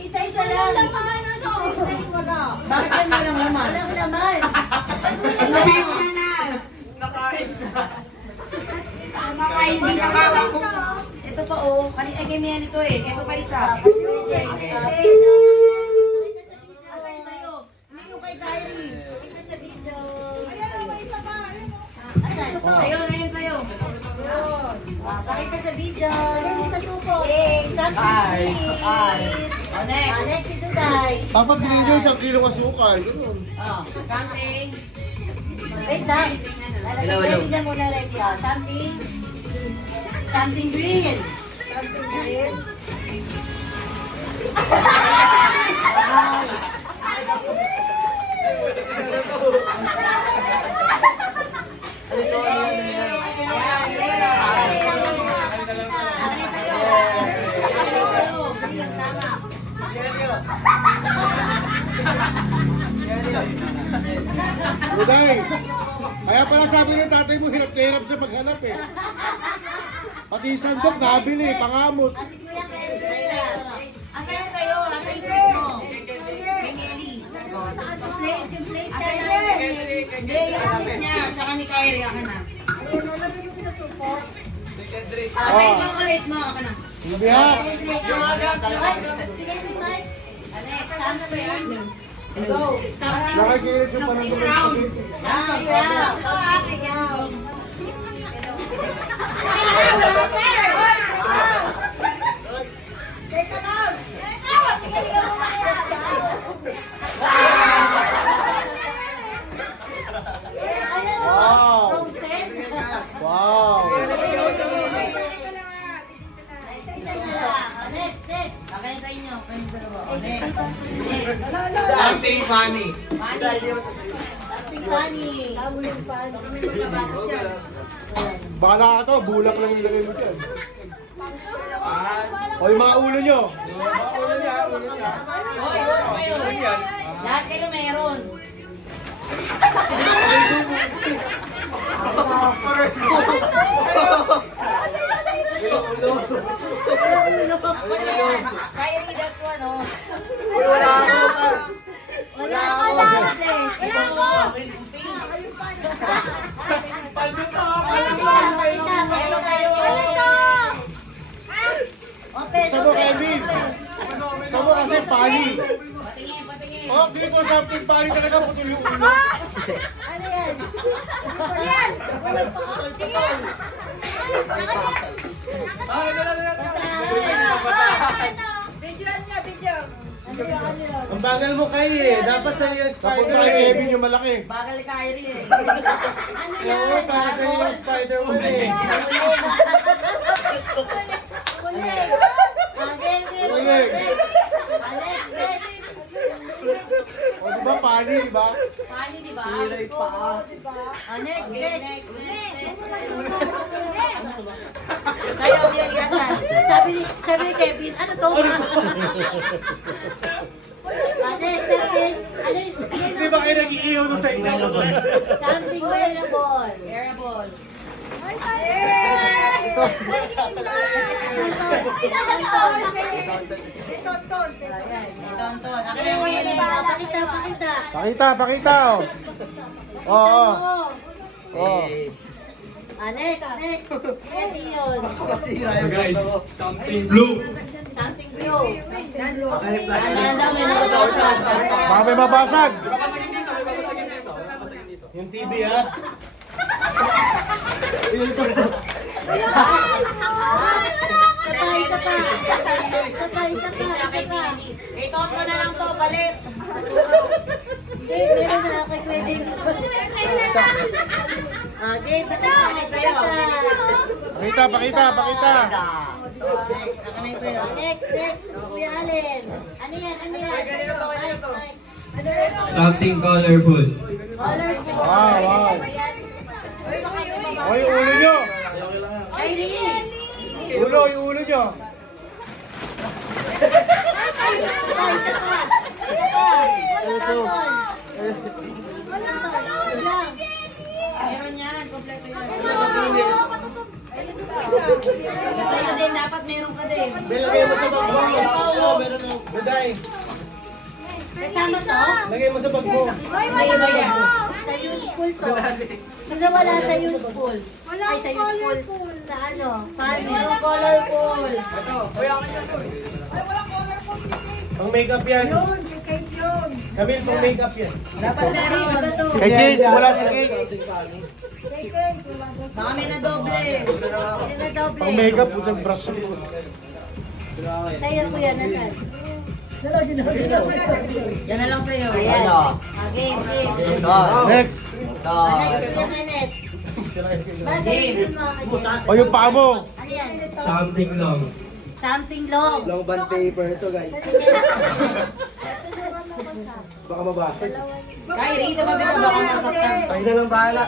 Isa-isa lang. Bakit yan walang laman? Walang laman. Pasensya na. Nakain na. Ang mga hindi nakakakong. Ito pa oh. Ay, kay Mian ito eh. Ito pa isa. Sa'yo, ngayon sa'yo. Pakita sa video. Something sweet. Next. Next, ito guys. Dapat bilhin nyo 1 kilo asukal. Ganun. Oh, something. Wait lang. Ready na muna, ready. Something. Something green. Something green. Uday, kaya pala sabi ng tatay mo, hirap na hirap siya maghanap eh. Pati yung sandok, nabili, pangamot. Asan sa'yo? Asan yung plate mo? Kay Nelly. Yung plate na Hindi, yung plate niya. Saka ni Kyrie, akin na. Asan yung chocolate mo? Akin na. Hindi ha. Go. Nakagilid yung Something panahon. round. Ito aking gown. Wow! Wow! Next. Akin sa inyo. Akin yung dalawa. Next. Something funny. Something funny. Baka na ito, bulak lang yung lagay mo dyan. O yung mga ulo nyo. Ulo niya. Hoy, kayo. Lahat kayo meron. Kyrie, that's one, oh. Wala ako pa. Wala ako. Ito, oh. Paldo ka. Meron kayo. Sa mo, Kevin. Sa mo kasi pani. Patingin. Oh, dito something pani talaga putol yung ulo. Ano yan? Yan! Ang bagal mo kayo eh. Dapat sa iyo Tapos spider. kay Kevin yung malaki. Bagal ni Kyrie, eh. Ano yan? Oo, para sa iyo Spider-Man eh. Kulig! Kulig. Next. O diba pani, diba? Paano, di ba? Next. Sa'yo, Bialiasan. Sabi ni Kevin, ano to? Next. Di ba kayo nag-iihaw nung sa inyo? Something wearable. Wearable. Tonton. Akin na yung Nelly. Pakita. Pakita. Oo. Oo. Next. Pwede yun. Guys, something blue. Something blue. Baka may mabasag. Yung TV ha. Isa pa. Tonton na lang to, balik. Hindi, meron na ako credits. Okay, Sa'yo. Pakita, pakita, pakita. Next, ako na yung sa'yo. Next. Kuya Allen. Ano yan? Something colorful. Colorful. Wow. Oy, ulo nyo. Yung ulo nyo. Isa pa. Meron yan, kompleto yan. Sa'yo din, dapat meron ka din. Lagay mo sa bag mo. Oo, meron na. Buday. Kasama to? Lagay mo sa bag mo. May iba yan. Sa useful to. Sino wala sa useful? Ay, sa useful. Sa ano? Paano? Merong colorful. Pang makeup yan. Camille, pang makeup yan. Dapat meron. Kay Kate, wala si Kate. Baka may nadoble. Pang makeup, putang brush. Sa'yo kuya, nasan? Yan na lang sa'yo. Ayan. Game. Next. Next, kuya Kenneth. Bagay din mga kanya. O yung paa mo. Ano yan? Something long. Something long. Long band paper ito, guys. Baka mabasag. Kaya rito ba bigla baka masaktan? Tayo na lang bahala.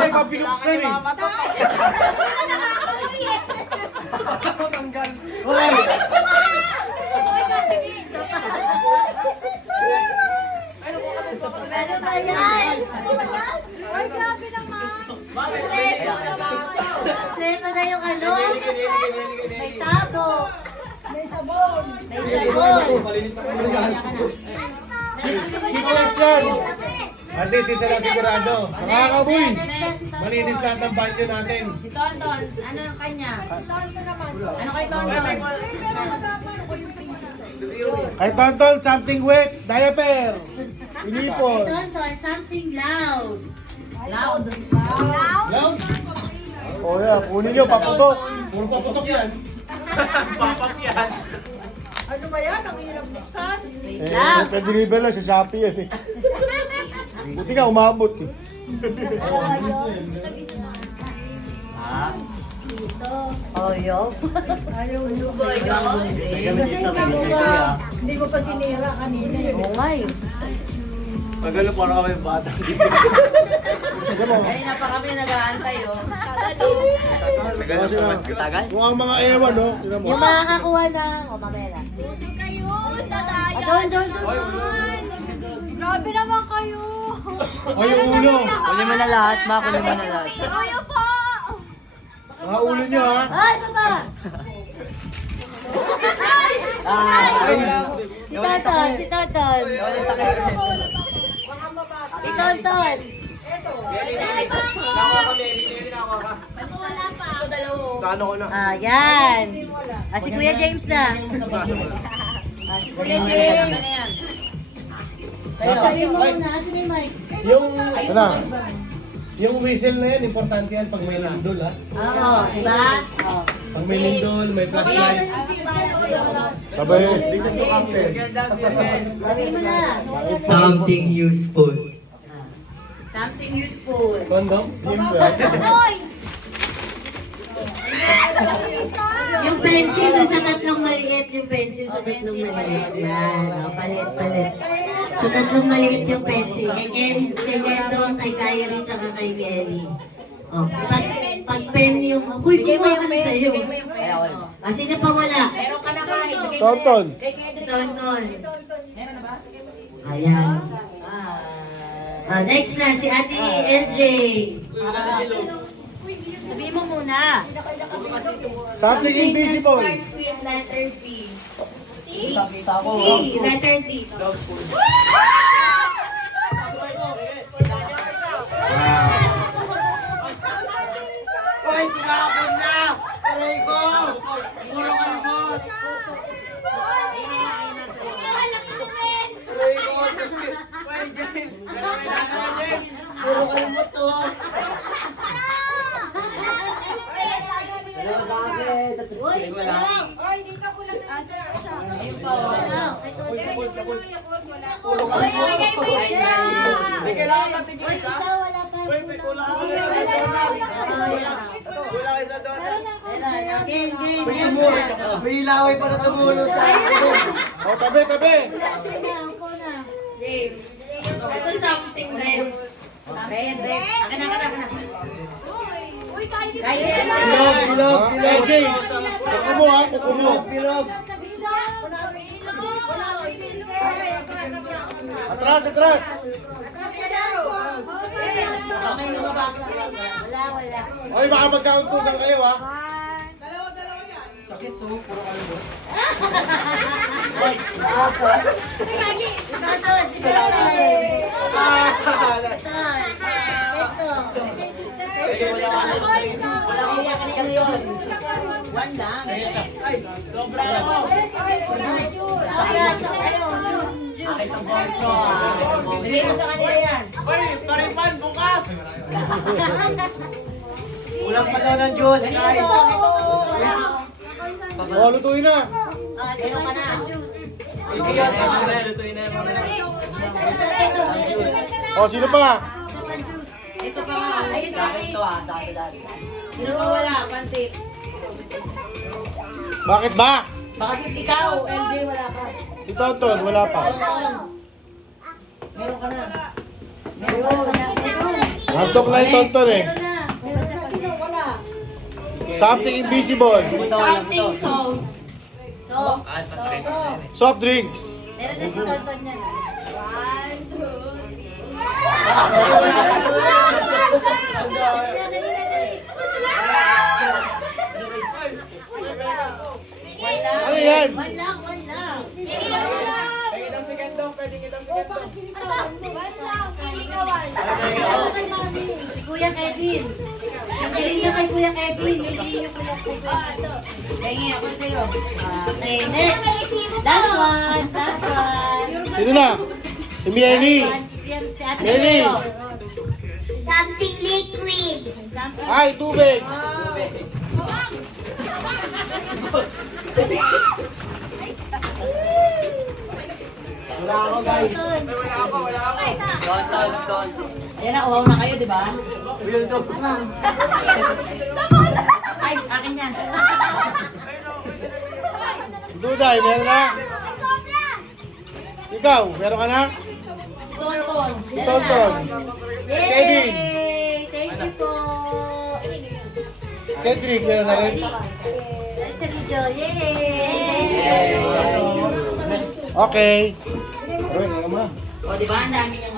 May mapinuksan eh. Hoy! Ano ba yan? Ay, grabe naman. Kompleto na yung ano? May tabo. May sabon. Secret yan! At least, isa lang sigurado. Mga kaboy. Malinis lahat ng banyo natin. Si Tonton, ano ang kanya? Ano kay Tonton? Kay Tonton, something wet. Diaper. Inipon. Tonton, something loud. Loud. Loud! O yan, kunin nyo, paputok. Puro paputok yan. Eh, pag-deliver lang sa Shopee yan eh. Buti nga, umabot eh. Oyo. Hindi mo pa sinira kanina. Oo nga eh. Magalo para kami bata. Kanina pa kami nag-aantay oh. Kung ang mga ewan, no? Tignan mo. Yung makakakuha ng... O, mamela. Pusing kayo. Dadaya. Doon. Grabe naman kayo. O yung ulo. Kunin mo na lahat, ma. Kunin mo na lahat. Ayaw po. Mga ulo nyo, ha? Ay, baba! Si Tonton. Si Tonton. Yan. Si Kuya James na. Si Kuya James. Sabi mo muna, asan yung mic? Ano? Yung whistle na yan, importante yan pag may lindol, ha? Oo, diba? Pag may lindol, may flashlight. Sabay. Sabi mo na. Something useful. Something useful. Condom? Hoy. Yung pencil dun sa tatlong maliit, yung pencil sa tatlong maliit. Yan, palit. Sa tatlong maliit yung pencil. Kay Gendo, kay Kyrie, tsaka kay Kelly. Oh, pag pen yung... Uy, kumuha ka na sa'yo. Sino pa wala? Meron ka na kahit. Tonton. Si Tonton. Meron na ba? Ayan. Next na, si Ate LJ. Sabihin mo muna. Something invisible. Starts with letter P. Kita ko. T. Letter T. Hoy, tinapon na! Aray ko! Puro kalbot! Aray ko! Hoy, James! Galawin na naman, James! Puro kalbot to! Dalawa sa akin. Uy, isa lang. Ayun pa oh. Ito, Hoy, May ilaway pa na tumulo sa akin. O, tabi, tabi. James. Ito something red. Red. Akin na. Bilog, LJ, kuko mo ha, kuko mo. bilog. Atras, atras. Okay, lumabasa. Oy, baka magkauntugan kayo ha. Sakit to, puro kalbo. Wala ko iyak ni Kalyon. One lang. Ay, sobra na mo. Bigay mo sa kanila yan. Ay, paripan, bukas! Ulang pa daw ng Diyos, guys. O, lutuin na. Meron ka na. Hindi yan, lutuin na yung mga. O, sino pa? Ito pa nga. Sa akin to ah, sa akin lahat. Sino pa wala? Pansit. Bakit ba? Baka ikaw, LJ wala ka. Si Tonton, wala pa. Meron ka na. Handok na yung Tonton eh. Something invisible. Something soft. Soft drinks. Meron na si Tonton yan. Ano yan? One lang. Pwede kitang sikendo, pwede kitang sikendo. Si Kuya Kevin. Hindi niyo kay Kuya Kevin. Hindi niyo Kuya Kevin. Hingi ako sa'yo. Okay, next. Last one. Sino na? Si Mieli. Yan si Ate Mieli. Leo. Something liquid. Ay, tubig. Wala ako, guys. Wala ako. Don. Ayan na, uhaw na kayo, di ba? Welcome. Ay, akin yan. Duday, meron na? Ikaw, meron ka na? Tonton. Si Tonton. Kevin. Yay! Thank you po. Kendrick, meron na rin? Sa video. Yay! Okay. Uy, alam mo na. O, di ba? Ang dami niya